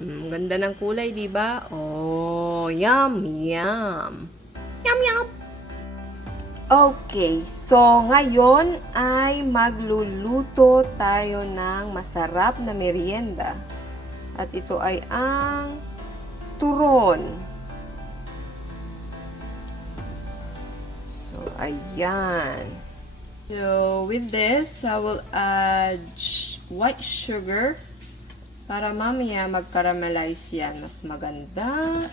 Ganda ng kulay, di ba? Oh, yum, yum. Yum, yum. Okay, so ngayon ay magluluto tayo ng masarap na merienda. At ito ay ang turon. So, ayan. So, with this, I will add white sugar para mamaya mag-caramelize yan. Mas maganda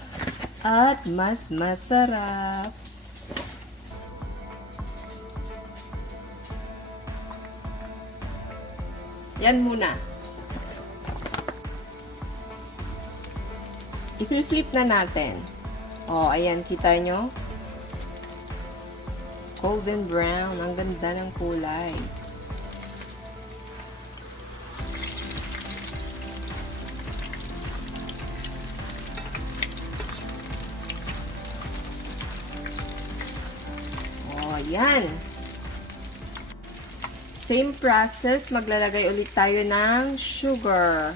at mas masarap. Yan muna. I-flip na natin. Oh, ayan, kita nyo? Golden brown. Ang ganda ng kulay. Oh, ayan. Same process, maglalagay ulit tayo ng sugar.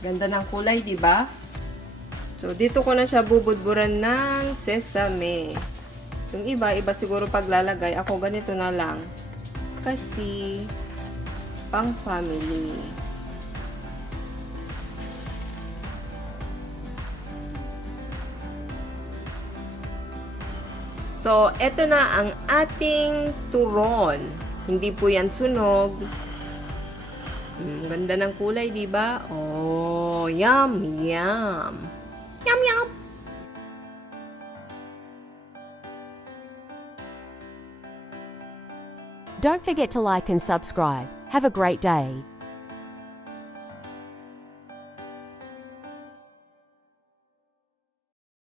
Ganda ng kulay, di ba? So, dito ko na siya bubudburan ng sesame. Yung iba siguro paglalagay. Ako ganito na lang. Kasi, pang family. So, eto na ang ating turon. Hindi po yan sunog. Ganda ng kulay, di ba? Oh, yum, yum. Yum, yum. Don't forget to like and subscribe. Have a great day.